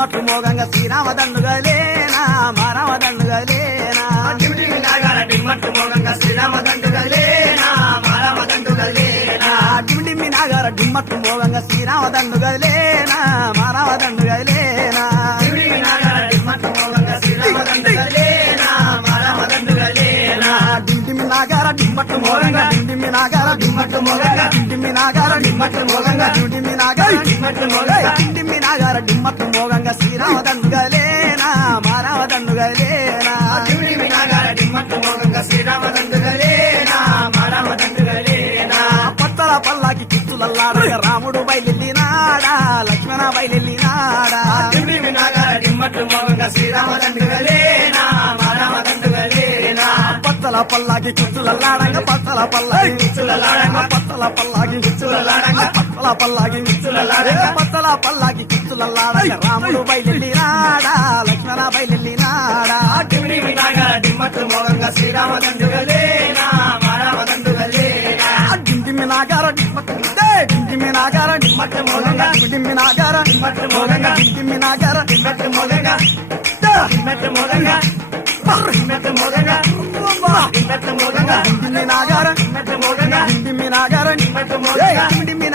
డిమ్మట్టు మోగంగా శ్రీరామ దండుగలేనా మారామ దండుగలేనా డిమ్మట్టు మోగంగా శ్రీరామ దండుగలేనా మారామ దండుగలేనా డిమ్మి నాగార డిమ్మట్టు మోగంగా శ్రీరామ దండుగలేనా మారామ దండుగలేనా డిండిమి నాగార డిమ్మట్టు మోగంగా డిండిమి నాగార డిమ్మట్టు మోగంగా డిండిమి నాగార డిమ్మట్టు మోగంగా డిండిమి నాగార మోగంగా శ్రీరామ దండుగలేనా మారామ దండుగలేనా దివిడి వినాగాల డిమ్మట్టు మోగంగా శ్రీరామ దండుగలేనా మారామ దండుగలేనా పత్తల పల్లాకి చిచ్చులల్లాడగా రాముడు బయలునాడా లక్ష్మణ బయలునాడా మోగంగా శ్రీరామ దండుగలేనా పత్తల పల్లాకి చిచ్చులల్లాడంగా పత్తల పల్లాకి. చిచ్చులల్లాడంగా పత్తల పల్లాకి చిచ్చులల్లాడంగా పత్తల పల్లాకి. చిచ్చులల్లాడంగా పత్తల పల్లాకి చిచ్చులల్లాడంగా రాముడు బయలునాడా లక్ష్మణ బయలునాడా దివిడి వినాగాల డిమ్మట్టు మోగంగా శ్రీరామ దండుగలేనా మారామ దండుగలేనా డిండిమి నాగార డిండిమి నాగార డిమ్మట్టు మోగంగా. డిండిమి నాగార డిమ్మట్టు మోగంగా. డిండిమి నాగార డిమ్మట్టు మోగంగా. డిమ్మట్టు మోగంగా. డిమ్మట్టు మోగంగా. నాగార నాగార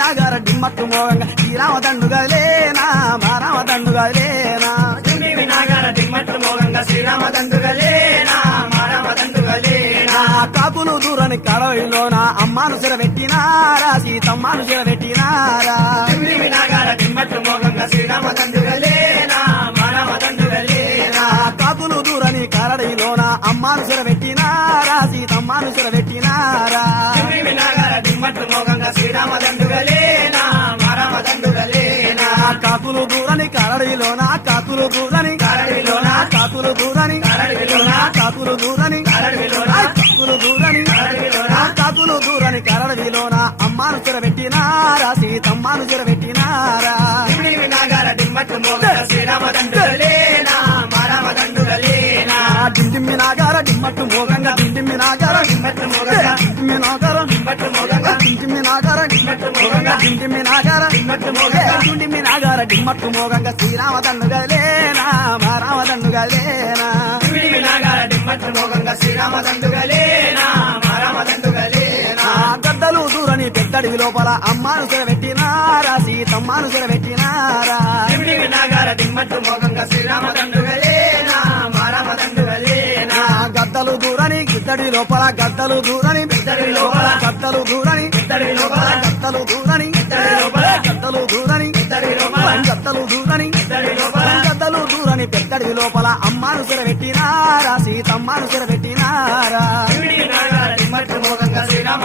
నాగార డిమ్మట్టు మోగంగా శ్రీరామ దండుగలేనా మారామ దండుగలేనా దివిడి వినాగాల డిమ్మట్టు మోగంగా శ్రీరామ దండుగలేనా మారామ దండుగలేనా ఆ కాకులు దూరని కడవలోన అమ్మాను సిరబెట్టినారా సీతమ్మను సిరబెట్టినారా డిమ్మట్టు మోగంగా శ్రీరామ దండుగలేనా దండుగలేనా కాకులు దూరని కరడిలోన అమ్మాను సిరబెట్టినారా సీతమ్మను సిరబెట్టినారా డిమ్మట్టు మోగంగా శ్రీరామ దండుగలేనా మారామ దండుగలేనా కాకులు దూరని కరడిలోన? కాకులు దూరని కరడిలోన? కాకులు దూరని కరడిలోన? కాకులు దూరని డిమ్మట్టు మోగంగా. డిమ్మట్టు శ్రీరామ మా రామ మారామ దండుగలేనా ఆ గద్దలు దూరని పెద్దడివి లోపల అమ్మాను సిరబెట్టినారా సీతమ్మను సిరబెట్టినారా డిమ్మట్టు మోగంగా. శ్రీరామ దండుగలేనా దూరని గిద్దడి లోపల గద్దలు దూరని ఇద్దరి లోపల గద్దలు దూరని ఇద్దరి లోపల గద్దలు దూరని ఇద్దరి లోపల గద్దలు దూరని ఇద్దరి లోపల గద్దలు దూరని ఇద్దరి లోపల గద్దలు దూరని పెద్దడి లోపల అమ్మాను సిరబెట్టినారా సీతమ్మను సిరబెట్టినారా దివిడి వినాగాల డిమ్మట్టు మోగంగా శ్రీరామ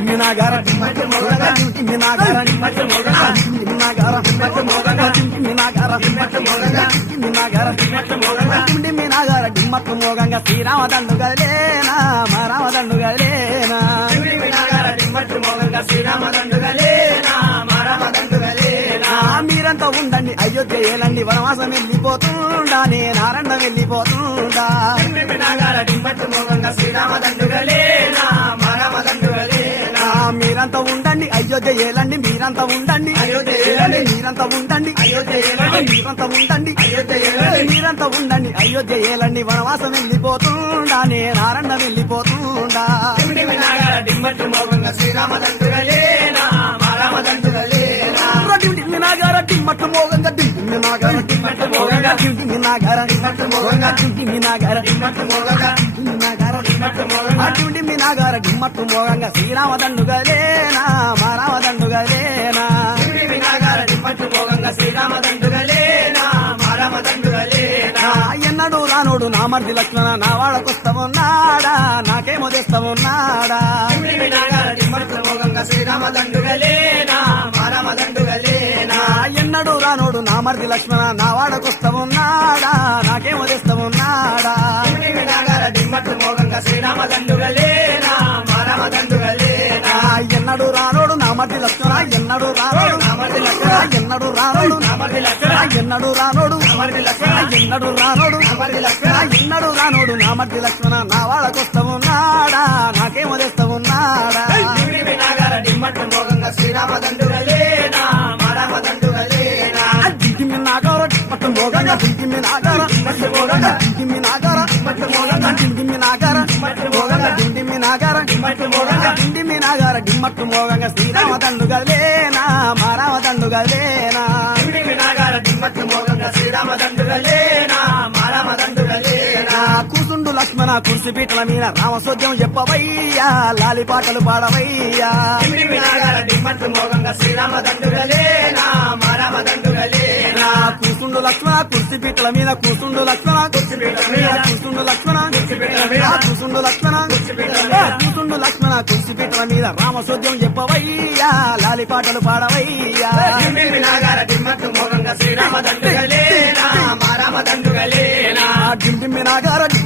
డింటి నాగార డింటి నాగార డింటి నాగార డింటి నాగార డింటి నాగార డిమ్మట్టు మోగంగా. డింటి నాగార డిమ్మట్టు మోగంగా డింటి నాగార డిమ్మట్టు మోగంగా. శ్రీరామ దండుగలేనా? మా రామ దండుగలేనా దివిడి వినాగాల డిమ్మట్టు మోగంగా. శ్రీరామ దండుగలేనా? మారామ దండుగలేనా? ఆ మీరంతా ఉండండి. అయోధ్య ఏలండి వనవాసం వెళ్ళిపోతుండా. నే నారాయణ వెళ్ళిపోతుండా. దివిడి వినాగాల డిమ్మట్టు మోగంగా. శ్రీరామ దండుగలేనా? మారామ ఆ మీరంతా ఉండండి. అయోధ్య ఏలండి మీరంతా ఉండండి. మీరంతా ఉండండి. మీరంతా ఉండండి. మీరంతా ఉండండి. అయోధ్య ఏలండి. వనవాసం వెళ్ళిపోతుండా. నే నారాయణ వెళ్ళిపోతుండా నాగార టిమ్మట్టు మోగంగా డింటి నాగార డిమ్మట్టు మోగంగా నాగార నాగార నాగార నాగార మర్ది లక్ష్మణ నా వాడకొస్తామున్నాడా? నాకేమో తెస్తామున్నాడా శ్రీరామ దండుగలేనా మారామ దండుగలేనా ఎన్నడు రానోడు నా మర్ది లక్ష్మణ నా వాడకొస్తామున్నాడా? నాకేమో తెస్తామున్నాడా డిమ్మట్టు మోగంగా శ్రీరామ దండుగలేనా మారామ దండుగలేనా ఎన్నడు రానోడు నా మర్ది లక్ష్మణ ఎన్నడు రానోడు నా మర్ది లక్ష్మణ. ఎన్నడు రానోడు నా మర్ది లక్ష్మణ. ఎన్నడు రానోడు. ఎన్నడు రానోడు. ఎన్నడు రానోడు. నా మధ్య లక్ష్మణ నా వాళ్ళకొస్తావున్నాడా నాకేమో తెస్తావున్నాడా నాగారా పట్టం భోగంగా దింకిమ్మి నాగారా. దింకిమ్మి నాగారా దింకిమ్మి నాగారా. డిమ్మట్టు మోగంగా శ్రీరామ దండుగా లేనా? మారామ దండుగా లేనా? లక్ష్మణ కుర్సి పీటల మీద రామసోద్యం చెప్పవయ్యా. లాలి పాటలు పాడవయ్యా. శ్రీరామ దండుగలేనా మారామ దండుగలేనా కూసుండు లక్ష్మణ కుర్సి పీటల మీద కూసుండు లక్ష్మణ. కూసుండు లక్ష్మణ. కూసుండు లక్ష్మణ. కూసుండు లక్ష్మణ కుర్సి పీటల మీద రామసోద్యం చెప్పవయ్యా. లాలి పాటలు పాడవయ్యా. శ్రీరామ దండుగలేనా